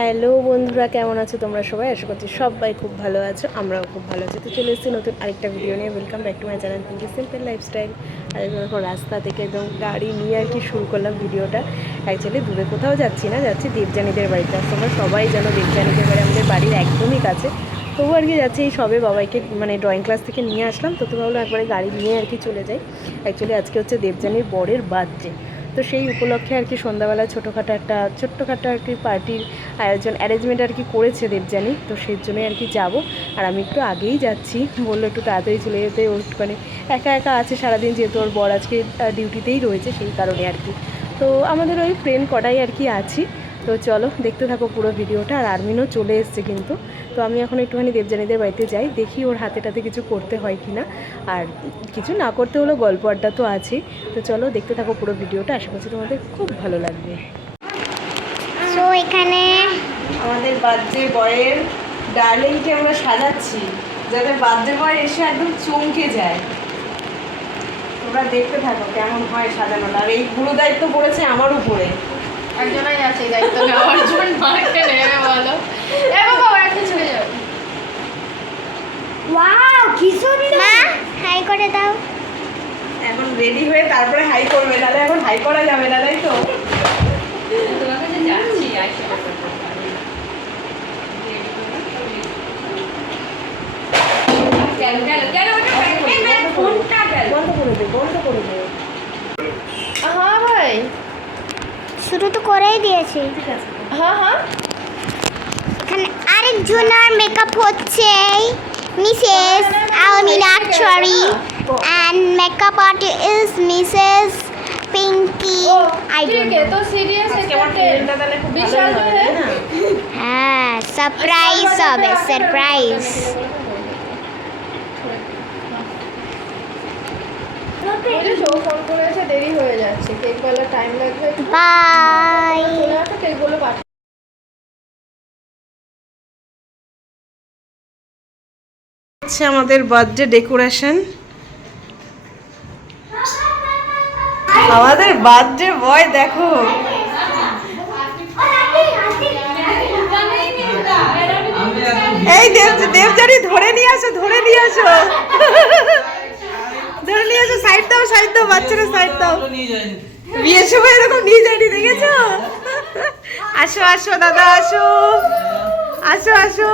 Hello বন্ধুরা, কেমন আছো তোমরা সবাই? আশা করছি সবাই খুব ভালো আছো, আমরাও খুব ভালো আছি। তো চলে এসেছি নতুন আরেকটা ভিডিও নিয়ে। Welcome back to my channel Pinky Simple Lifestyle. আর এখন রাস্তা থেকে একদম গাড়ি নিয়ে আর কি শুরু করলাম ভিডিওটা। অ্যাকচুয়ালি দূরে কোথাও যাচ্ছি না, যাচ্ছি দেবযানীদের বাড়িতে। আর তোমরা সবাই জানো দেবযানীদের বাড়ি আমাদের বাড়ির একদমই কাছে। তবু আর কি যাচ্ছি, এই সবে বাবাইকে মানে ড্রয়িং ক্লাস থেকে নিয়ে আসলাম, তো ভাবলাম একবারে গাড়ি নিয়ে আর কি চলে যাই। অ্যাকচুয়ালি আজকে হচ্ছে দেবযানীর বরের বার্থডে, তো সেই উপলক্ষে আর কি সন্ধ্যাবেলা ছোটোখাটো আর কি পার্টির অ্যারেঞ্জমেন্ট আর কি করেছে দেবযানী। তো সেই জন্যই আর কি যাবো। আর আমি একটু আগেই যাচ্ছি, বললো একটু তাড়াতাড়ি চলে যেতে। ওর মানে একা একা আছে সারাদিন, যেহেতু ওর বর আজকে ডিউটিতেই রয়েছে, সেই কারণে আর কি। তো আমাদের ওই ফ্রেন্ড কটাই আর কি আছি। তো চলো দেখতে থাকো পুরো ভিডিওটা। আর আর্মিনও চলে এসছে কিন্তু। তো আমি এখন একটুখানি দেবযানীদের বাড়িতে যাই, দেখি ওর হাতেটাতে কিছু করতে হয় কি না। আর কিছু না করতে হলেও গল্প আড্ডা তো আছেই। তো চলো দেখতে থাকো পুরো ভিডিওটা, আশা করছি তোমাদের খুব ভালো লাগবে। তো এখানে আমাদের বার্থডে বয়ের ডার্লিংকে আমরা সাজাচ্ছি, যাতে বার্থডে বয় এসে একদম চমকে যায়। তোমরা দেখতে থাকো কেমন হয় সাজানো। আর এই পুরো দায়িত্ব পড়েছে আমার উপরে। একজনই আছে এই দায়িত্ব নেওয়ার জন্য। মাকে নেবে বলো, এ বাবা একটা ছুড়ে যাবে। ওয়াও কি সুন্দর। মা হাই করে দাও। এখন রেডি হয়ে তারপরে হাই করবে, তাহলে এখন হাই করা যাবে না, তাই তো? তোমাকে যে যাচ্ছি আইসা হ্যাঁ ভাই, শুরু তো করেই দিয়েছি। হ্যাঁ হ্যাঁ। এখানে আরেকজনের মেকআপ হচ্ছে, Mrs Almina Akhtari, and makeup artist is Mrs. Pinky. I don't ঠিক know. তো সিরিয়াস আজকে আমার ফ্রেন্ডটা তাহলে খুব ভালো বিশাল হবে, তাই না? হ্যাঁ, সারপ্রাইজ হবে, সারপ্রাইজ। ফোন করে এসে দেরি হয়ে যাচ্ছে, কেক বলা টাইম লাগবে। বাই। চলে আসো, কেক গুলো পাঠাও। হচ্ছে আমাদের বার্থডে ডেকোরেশন। আমাদের বার্থডে বয় দেখো, এই দেবযানী ধরে নিয়ে আসো, ধরে নিয়ে আসো, ধরে নিয়ে আসো। সাইড দাও, সাইড দাও, বাচ্চারা সাইড দাও। বিয়ের সময় এরকম নিয়ে যায়নি, দেখেছো? আসো আসো দাদা, আসো আসো আসো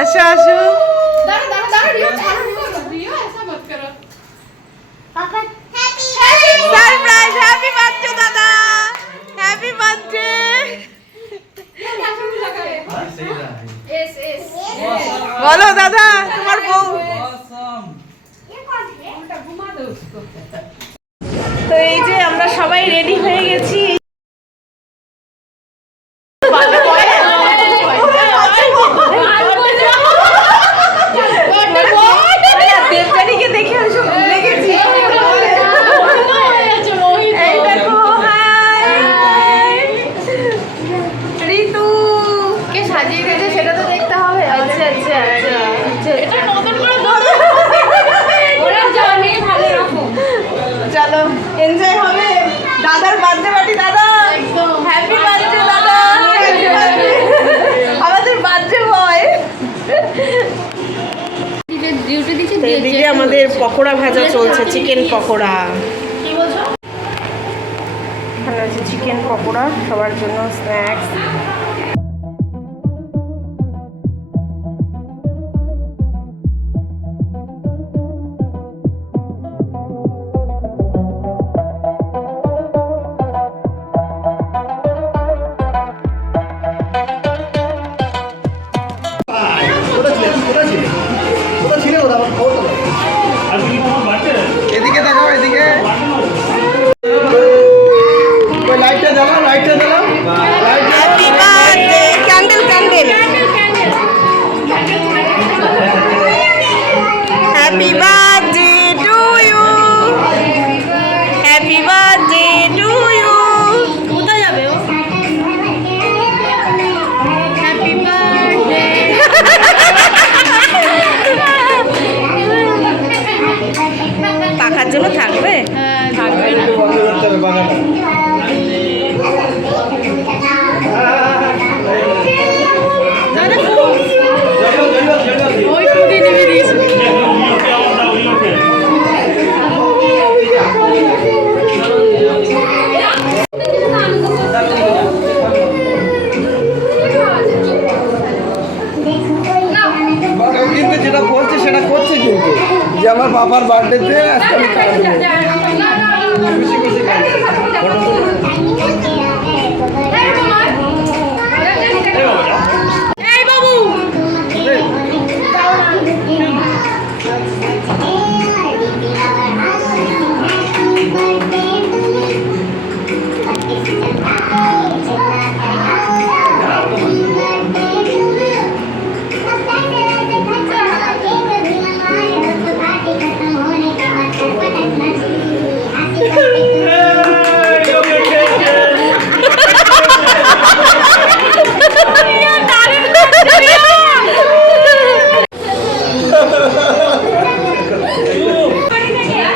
আসো আসো। সারপ্রাইজ! হ্যাপি বার্থডে দাদা, হ্যাপি বার্থডে। বলো দাদা, তোমার বউ। তো এই যে আমরা সবাই রেডি হয়ে গেছি। দেবযানীকে দেখে আমি সব ভুলে গেছি। এই দেখো, হাই ঋতু। কে সাজিয়ে দিয়েছে সেটা তো দেখতে হবে। আচ্ছা আচ্ছা আচ্ছা, এটা নতুন করে ওরা জানে ভালো রকম। চলো এনজয় হবে। দাদার বার্থডে পার্টি, দাদা একদম হ্যাপি বার্থডে দাদা, হ্যাপি বার্থডে। আমাদের বার্থডে বয়। ডিউটি দিচ্ছে। এদিকে আমাদের পকোড়া ভাজা চলছে, চিকেন পকোড়া। কি বলছো? এখানে আছে চিকেন পকোড়া, সবার জন্য স্ন্যাক্স। এদিকে দেখাও, এদিকে লাইটটা জ্বালাও, লাইটটা জ্বালাও। হ্যাপি বার্থডেতে আজকে আমি খাওয়াবো। খুশি খুশি খাবো। এই বাবু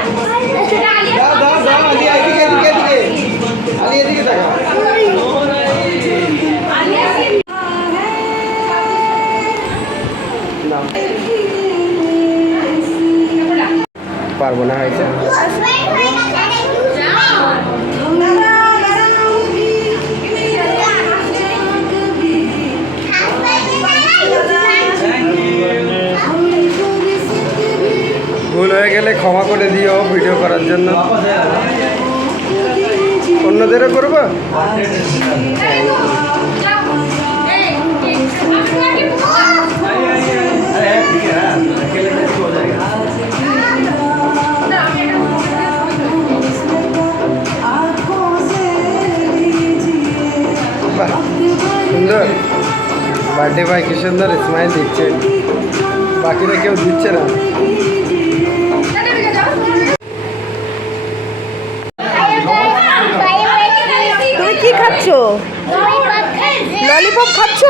দাও দাও দাও আলি এদিকে এদিকে এদিকে আলি এদিকে তাকাও। নাও। পারবো না হয়েছে ভুল হয়ে গেলে ক্ষমা করে দিও ভিডিও করার জন্য অন্যদেরও করবো বাহ, সুন্দর বার্থডে ভাই কি সুন্দর স্মাইল দিচ্ছে বাকিরা কেউ দিচ্ছে না তুমি কি খাচ্ছ? ললিপপ খাচ্ছ?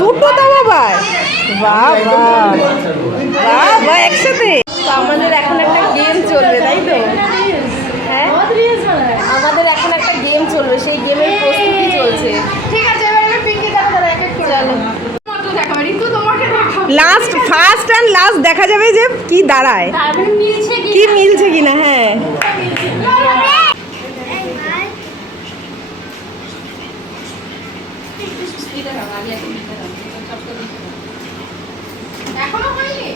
দুটো দাও আবার। বাহ বাহ বাহ বাহ, একসাথে। তো আমাদের এখন একটা গেম চলবে, তাই তো? হ্যাঁ, আমাদের এখন একটা গেম চলবে, সেই গেমের প্রস্তুতি চলছে। ঠিক আছে এবার আমি পিঙ্কি দেখাবো এক এক করে চলো, মাত্র দেখাবো ঋতু তোমাকে দেখাবো লাস্ট ফার্স্ট অ্যান্ড লাস্ট দেখা যাবে যে কি দাঁড়ায়, তারপর মিলছে কি মিলছে কিনা। হ্যাঁ, এখনো হয়নি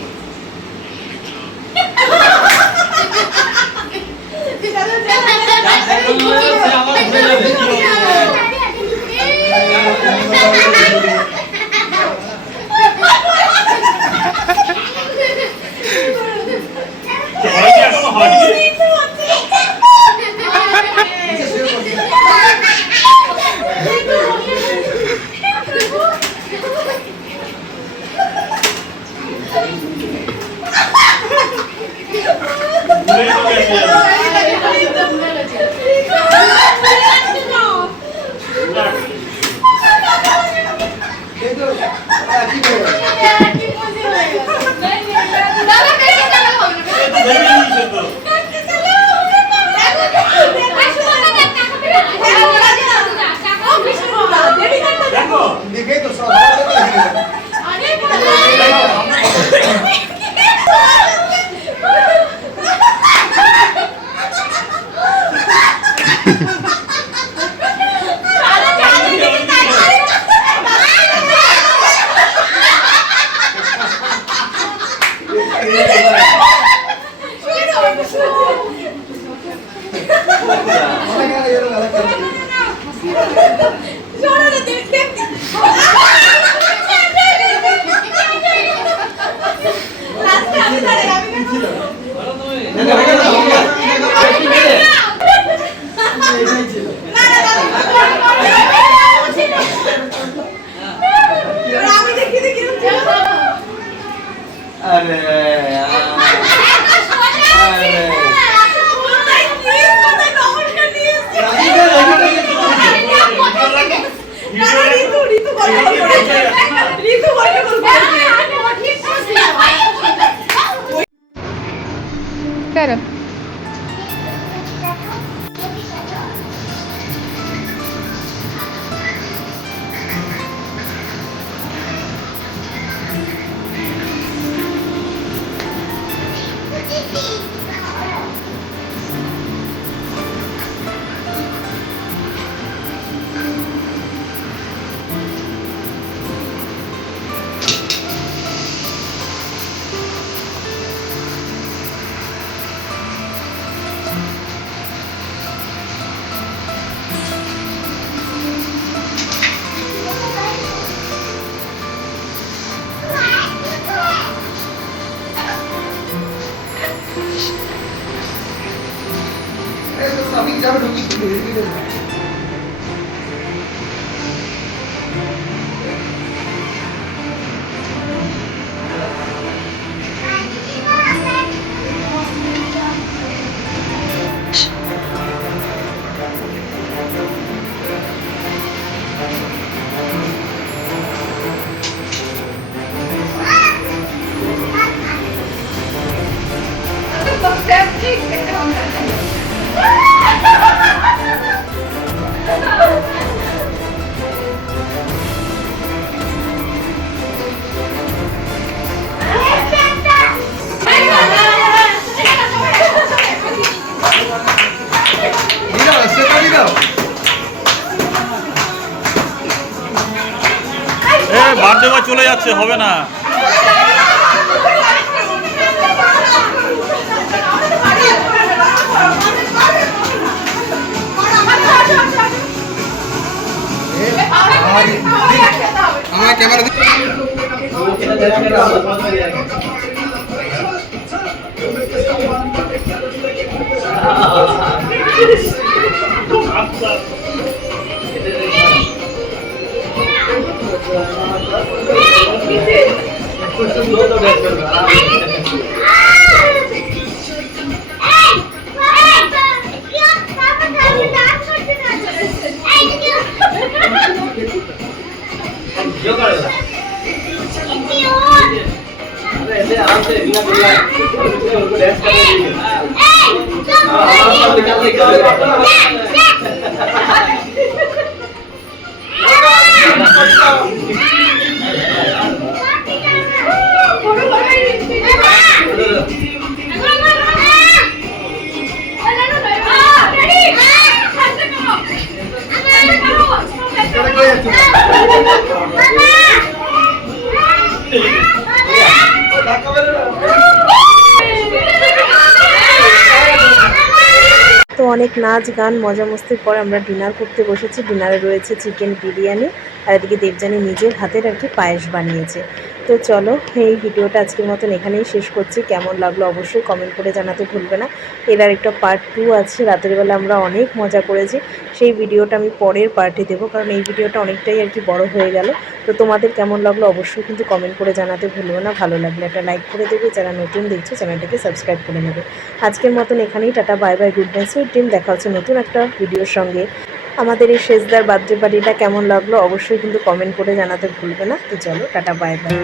দেখেই তো সব ঋতু বার্থডে বয় চলে যাচ্ছে, হবে না। আমার ক্যামেরা তো অনেক নাচ গান মজা মস্তির পর আমরা ডিনার করতে বসেছি। ডিনারে রয়েছে চিকেন বিরিয়ানি, আর এদিকে দেবযানী নিজের হাতের আর কি পায়েস বানিয়েছে। তো চলো এই ভিডিওটা আজকের মতন এখানেই শেষ করছি। কেমন লাগলো অবশ্যই কমেন্ট করে জানাতে ভুলবে না। এর আর একটা পার্ট 2 আছে, রাতের বেলা আমরা অনেক মজা করেছি, সেই ভিডিওটা আমি পরের পার্টে দেবো, কারণ এই ভিডিওটা অনেকটাই আর কি বড় হয়ে গেল। তো তোমাদের কেমন লাগলো অবশ্যই কিন্তু কমেন্ট করে জানাতে ভুলবে না। ভালো লাগলে একটা লাইক করে দেবে, যারা নতুন দেখছে চ্যানেলটাকে সাবস্ক্রাইব করে নেবে। আজকের মতন এখানেই tata, bye bye, good night, sweet dream. দেখা হচ্ছে নতুন একটা ভিডিওর সঙ্গে। আমাদের এই শেষদার বার্থডে পার্টিটা কেমন লাগলো অবশ্যই কিন্তু কমেন্ট করে জানাতে ভুলবে না। তো চলো টাটা, বাই বাই।